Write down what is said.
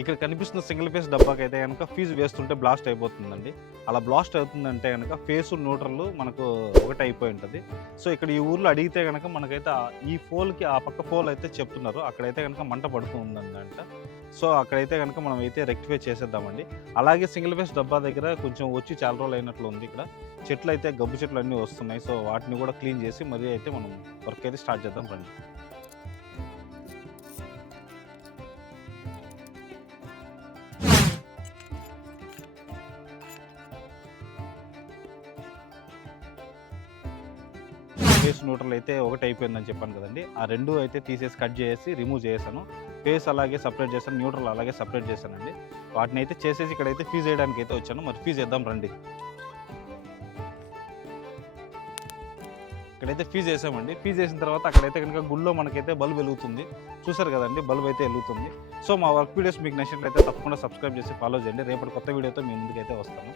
ఇక్కడ కనిపిస్తున్న single phase డబ్బాకి అయితే కనుక ఫీజు వేస్తుంటే బ్లాస్ట్ అయిపోతుందండి. అలా బ్లాస్ట్ అవుతుందంటే కనుక ఫేస్ న్యూట్రల్ మనకు ఒకటి అయిపోయి ఉంటుంది. సో ఇక్కడ ఈ ఊర్లో అడిగితే కనుక మనకైతే ఈ ఫోల్కి ఆ పక్క ఫోల్ అయితే చెప్తున్నారు. అక్కడైతే కనుక మంట పడుతూ ఉందంట. సో అక్కడైతే కనుక మనం అయితే రెక్టిఫై చేసేద్దామండి. అలాగే సింగిల్ ఫేస్ డబ్బా దగ్గర కొంచెం వచ్చి చాలా రోజులు అయినట్లు ఉంది ఇక్కడ. చెట్లు అయితే గబ్బు చెట్లు అన్నీ వస్తున్నాయి. సో వాటిని కూడా క్లీన్ చేసి మరీ అయితే మనం వర్క్ అయితే స్టార్ట్ చేద్దాం రండి. ఫేస్ న్యూట్రల్ అయితే ఒకటి అయిపోయిందని చెప్పాను కదండి. ఆ రెండు అయితే తీసేసి కట్ చేసి రిమూవ్ చేశాను. ఫేస్ అలాగే సపరేట్ చేశాను న్యూట్రల్ అలాగే సపరేట్ చేశానండి. వాటిని అయితే చేసేసి ఇక్కడైతే ఫీజ్ వేయడానికి అయితే వచ్చాను. మరి ఫీజ్ వేద్దాం రండి. ఇక్కడైతే ఫీజ్ వేసామండి ఫీజ్ వేసిన తర్వాత అక్కడైతే కనుక గుళ్ళో మనకైతే బల్బ్ వెలుగుతుంది. చూసారు కదండి బల్బ్ అయితే వెలుగుతుంది. సో మా వర్క్ వీడియోస్ మీకు నచ్చినట్లయితే తప్పకుండా సబ్స్క్రైబ్ చేసి ఫాలో చేయండి. రేపటి కొత్త వీడియోతో మీ ముందుకైతే వస్తాను.